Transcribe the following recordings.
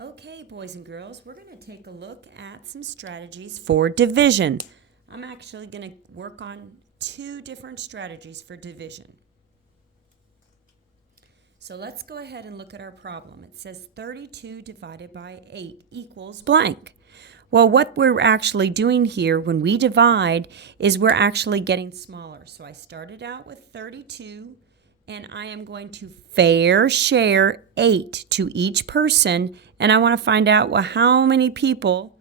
Okay, boys and girls, we're going to take a look at some strategies for division. I'm actually going to work on two different strategies for division. So let's go ahead and look at our problem. It says 32 divided by 8 equals blank. Well, what we're actually doing here when we divide is we're actually getting smaller. So I started out with 32, and I am going to fair share 8 to each person, and I want to find out, well, how many people,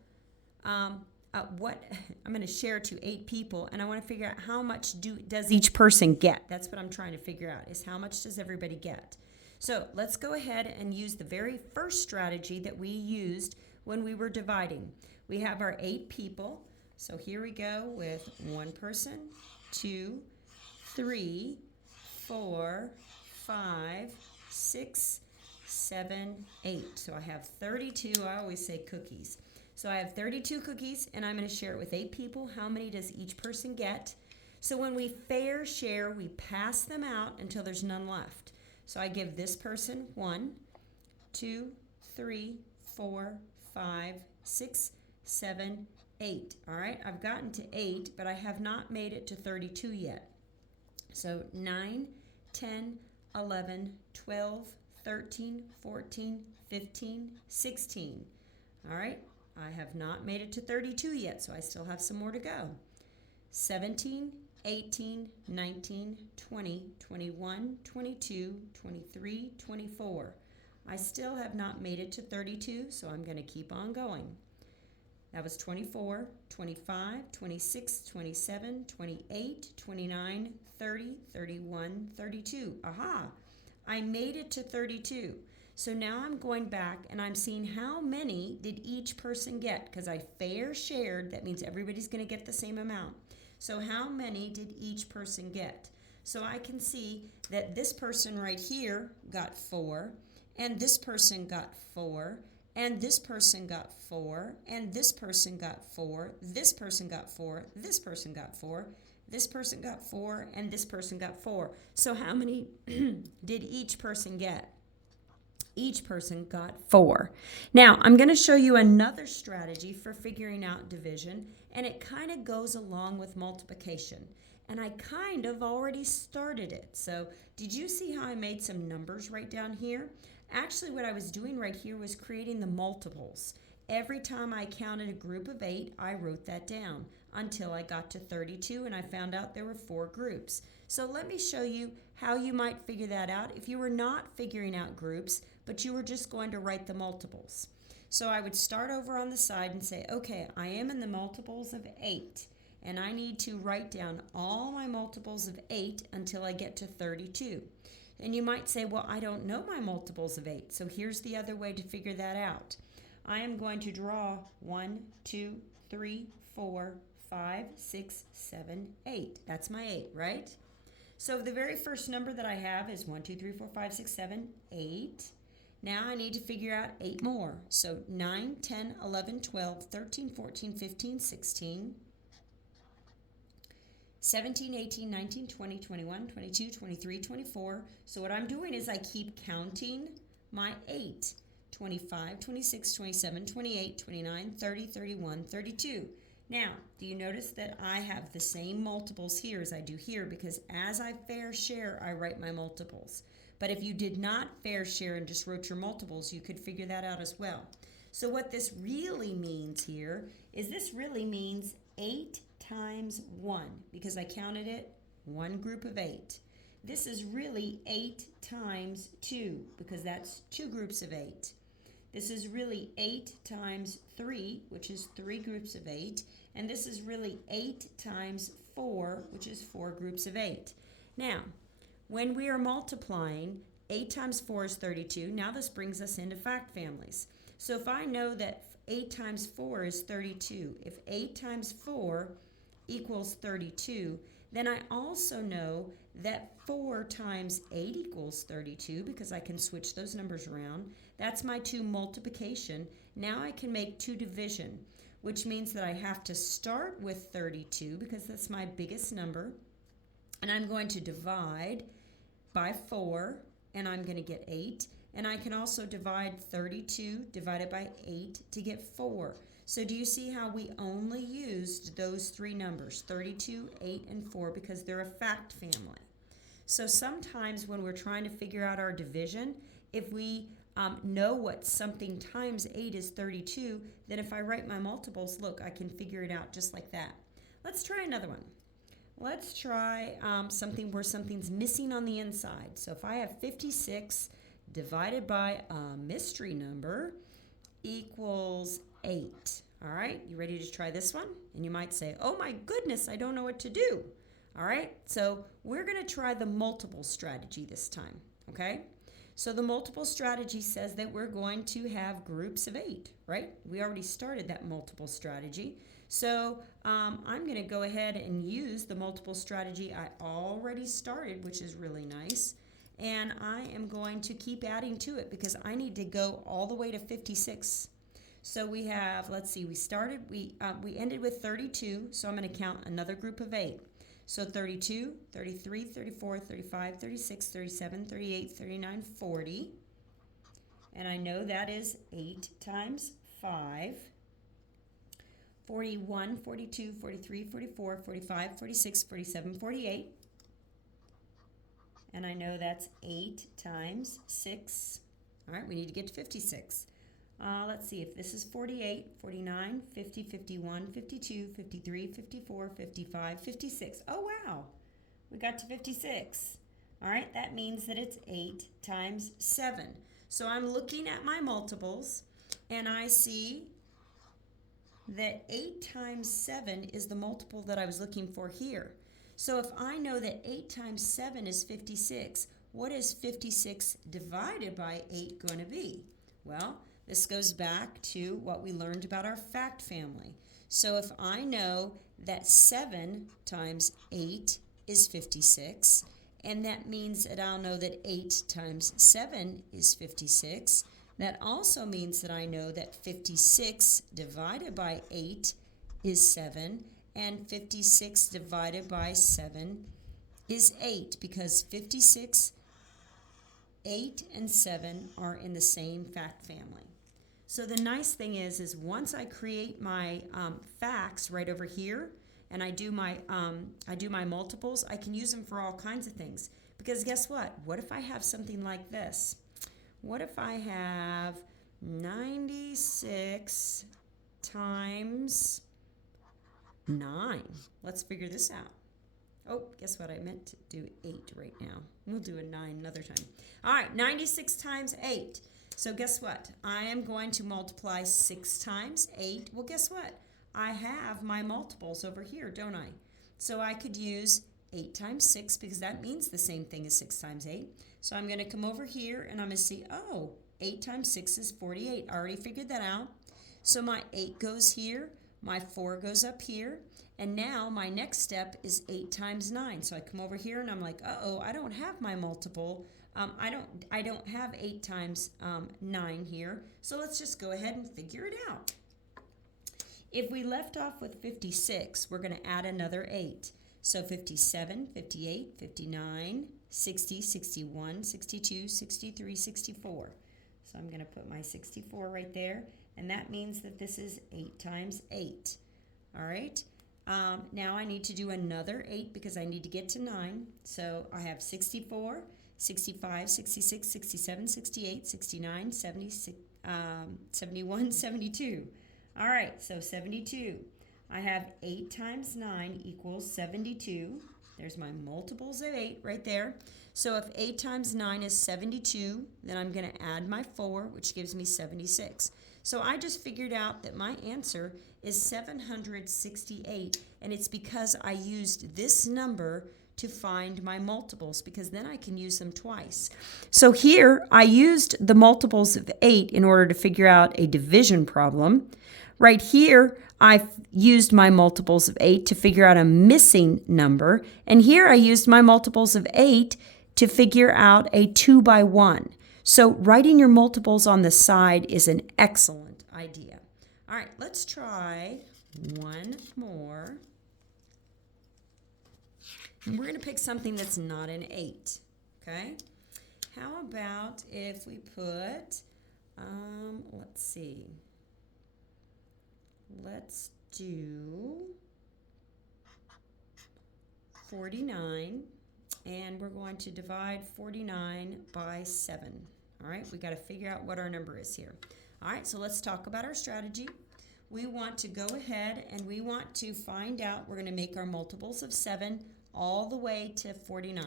what I'm going to share to 8 people, and I want to figure out how much does each person get. That's what I'm trying to figure out, is how much does everybody get. So let's go ahead and use the very first strategy that we used when we were dividing. We have our 8 people. So here we go with 1 person, 2, 3, 4, 5, 6, 7, 8. So I have 32. I always say cookies. So I have 32 cookies, and I'm going to share it with 8 people. How many does each person get? So when we fair share, we pass them out until there's none left. So I give this person 1, 2, 3, 4, 5, 6, 7, 8. All right, I've gotten to 8, but I have not made it to 32 yet. So 9, 10, 11, 12, 13, 14, 15, 16. All right, I have not made it to 32 yet, so I still have some more to go. 17, 18, 19, 20, 21, 22, 23, 24. I still have not made it to 32, so I'm going to keep on going. That was 24, 25, 26, 27, 28, 29, 30, 31, 32. Aha! I made it to 32. So now I'm going back and I'm seeing how many did each person get, because I fair shared. That means everybody's going to get the same amount. So how many did each person get? So I can see that this person right here got 4, and this person got 4, and this person got 4, and this person got 4, this person got 4, this person got 4, this person got 4, and this person got 4. So how many did each person get? Each person got 4. Now, I'm going to show you another strategy for figuring out division, and it kind of goes along with multiplication. And I kind of already started it. So, did you see how I made some numbers right down here? Actually, what I was doing right here was creating the multiples. Every time I counted a group of 8, I wrote that down until I got to 32, and I found out there were 4 groups. So let me show you how you might figure that out if you were not figuring out groups, but you were just going to write the multiples. So I would start over on the side and say, okay, I am in the multiples of 8, and I need to write down all my multiples of 8 until I get to 32. And you might say, well, I don't know my multiples of 8, so here's the other way to figure that out. I am going to draw 1, 2, 3, 4, 5, 6, 7, 8. That's my 8, right? So the very first number that I have is 1, 2, 3, 4, 5, 6, 7, 8. Now I need to figure out 8 more. So 9, 10, 11, 12, 13, 14, 15, 16, 17, 18, 19, 20, 21, 22, 23, 24. So what I'm doing is I keep counting my 8. 25, 26, 27, 28, 29, 30, 31, 32. Now, do you notice that I have the same multiples here as I do here? Because as I fair share, I write my multiples. But if you did not fair share and just wrote your multiples, you could figure that out as well. So what this really means here is this really means 8 times 1, because I counted it, one group of 8. This is really 8 times 2, because that's 2 groups of 8. This is really 8 times 3, which is 3 groups of 8. And this is really 8 times 4, which is 4 groups of 8. Now, when we are multiplying, 8 times 4 is 32. Now this brings us into fact families. So if I know that 8 times 4 is 32, if 8 times 4 equals 32, then I also know that 4 times 8 equals 32, because I can switch those numbers around. That's my 2 multiplication. Now I can make 2 division, which means that I have to start with 32 because that's my biggest number. And I'm going to divide by 4, and I'm going to get 8. And I can also divide 32 divided by 8 to get 4. So do you see how we only used those three numbers, 32, 8, and 4, because they're a fact family. So sometimes when we're trying to figure out our division, if we know what something times 8 is 32, then if I write my multiples, look, I can figure it out just like that. Let's try another one. Let's try something where something's missing on the inside. So if I have 56 divided by a mystery number equals 8. All right, you ready to try this one? And you might say, oh my goodness, I don't know what to do. All right, so we're going to try the multiple strategy this time, okay? So the multiple strategy says that we're going to have groups of 8, right? We already started that multiple strategy. So I'm going to go ahead and use the multiple strategy I already started, which is really nice. And I am going to keep adding to it because I need to go all the way to 56. So we have, let's see, we ended with 32, so I'm going to count another group of 8. So 32, 33, 34, 35, 36, 37, 38, 39, 40. And I know that is 8 times 5. 41, 42, 43, 44, 45, 46, 47, 48. And I know that's 8 times 6. All right, we need to get to 56. Let's see if this is 48, 49, 50, 51, 52, 53, 54, 55, 56. Oh, wow. We got to 56. All right, that means that it's 8 times 7. So I'm looking at my multiples, and I see that 8 times 7 is the multiple that I was looking for here. So if I know that 8 times 7 is 56, what is 56 divided by 8 going to be? Well, this goes back to what we learned about our fact family. So if I know that 7 times 8 is 56, and that means that I'll know that 8 times 7 is 56, that also means that I know that 56 divided by 8 is 7, and 56 divided by 7 is 8, because 56, 8, and 7 are in the same fact family. So the nice thing is once I create my facts right over here, and I do my multiples, I can use them for all kinds of things. Because guess what? What if I have something like this? What if I have 96 times 9? Let's figure this out. Oh, guess what? I meant to do 8 right now. We'll do a 9 another time. All right, 96 times 8. So guess what? I am going to multiply 6 times 8. Well, guess what? I have my multiples over here, don't I? So I could use 8 times 6 because that means the same thing as 6 times 8. So I'm going to come over here and I'm going to see, oh, 8 times 6 is 48. I already figured that out. So my 8 goes here, my 4 goes up here, and now my next step is 8 times 9. So I come over here and I'm like, uh-oh, I don't have my multiple. I don't have 8 times 9 here, so let's just go ahead and figure it out. If we left off with 56, we're going to add another 8. So 57, 58, 59, 60, 61, 62, 63, 64. So I'm going to put my 64 right there, and that means that this is 8 times 8. All right. Now I need to do another 8 because I need to get to 9. So I have 64, 65, 66, 67, 68, 69, 70, 71, 72. All right, so 72. I have 8 times 9 equals 72. There's my multiples of 8 right there. So if 8 times 9 is 72, then I'm going to add my 4, which gives me 76. So I just figured out that my answer is 768, and it's because I used this number to find my multiples, because then I can use them twice. So here I used the multiples of 8 in order to figure out a division problem. Right here I used my multiples of 8 to figure out a missing number, and here I used my multiples of 8 to figure out a 2 by 1. So writing your multiples on the side is an excellent idea. All right, let's try one more. And we're going to pick something that's not an 8, okay? how about if we put, let's see, let's do 49, and we're going to divide 49 by 7. All right, we got to figure out what our number is here. All right, so let's talk about our strategy. We want to go ahead and we want to find out, we're going to make our multiples of 7 all the way to 49.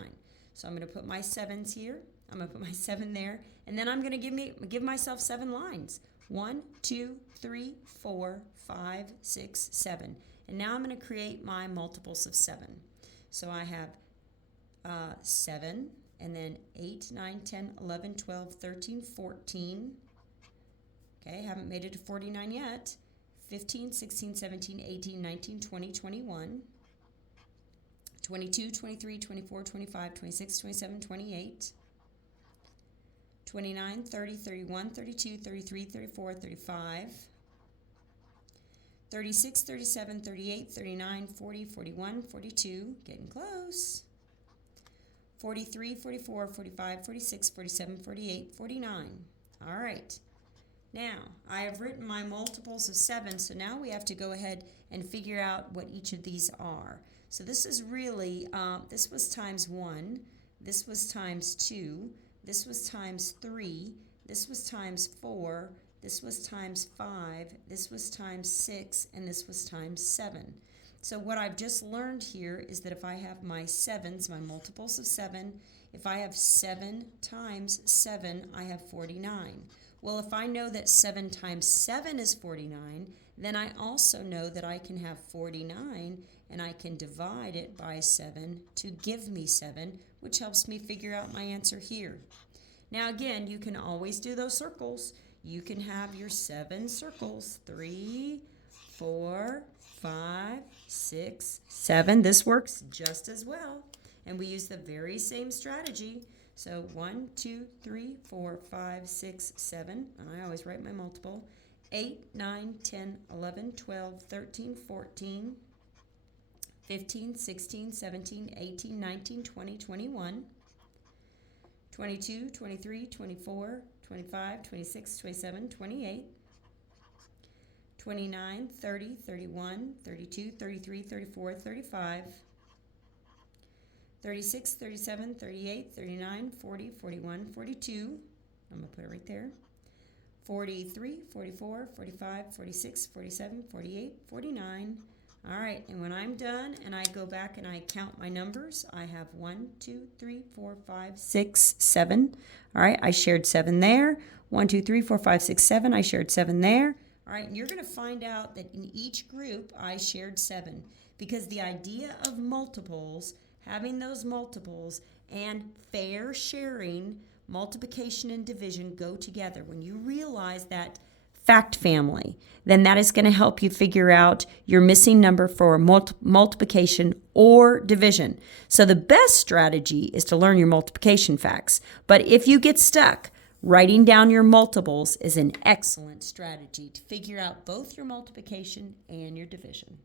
So I'm going to put my 7s here. I'm going to put my 7 there. And then I'm going to give myself 7 lines. 1, 2, 3, 4, 5, 6, 7. And now I'm going to create my multiples of 7. So I have 7, and then 8, 9, 10, 11, 12, 13, 14. Okay, haven't made it to 49 yet. 15, 16, 17, 18, 19, 20, 21. 22, 23, 24, 25, 26, 27, 28. 29, 30, 31, 32, 33, 34, 35. 36, 37, 38, 39, 40, 41, 42, getting close. 43, 44, 45, 46, 47, 48, 49. All right. Now, I have written my multiples of 7, so now we have to go ahead and figure out what each of these are. So this is really, this was times 1, this was times 2, this was times 3, this was times 4, this was times 5, this was times 6, and this was times 7. So what I've just learned here is that if I have my 7s, my multiples of 7, if I have 7 times 7, I have 49. Well, if I know that 7 times 7 is 49, then I also know that I can have 49, and I can divide it by 7 to give me 7, which helps me figure out my answer here. Now again, you can always do those circles. You can have your 7 circles, 3, 4, 5, 6, 7. This works just as well. And we use the very same strategy. So 1, 2, 3, 4, 5, 6, 7. And I always write my multiple. 8, 9, 10, 11, 12, 13, 14, 15, 16, 17, 18, 19, 20, 21, 22, 23, 24, 25, 26, 27, 28, 29, 30, 31, 32, 33, 34, 35, 36, 37, 38, 39, 40, 41, 42. I'm going to put it right there. 43, 44, 45, 46, 47, 48, 49. All right, and when I'm done and I go back and I count my numbers, I have 1, 2, 3, 4, 5, 6, 7. All right, I shared 7 there. 1, 2, 3, 4, 5, 6, 7. I shared 7 there. All right, and you're going to find out that in each group I shared 7 because the idea of multiples, having those multiples and fair sharing, multiplication and division go together. When you realize that fact family, then that is going to help you figure out your missing number for multiplication or division. So the best strategy is to learn your multiplication facts. But if you get stuck, writing down your multiples is an excellent strategy to figure out both your multiplication and your division.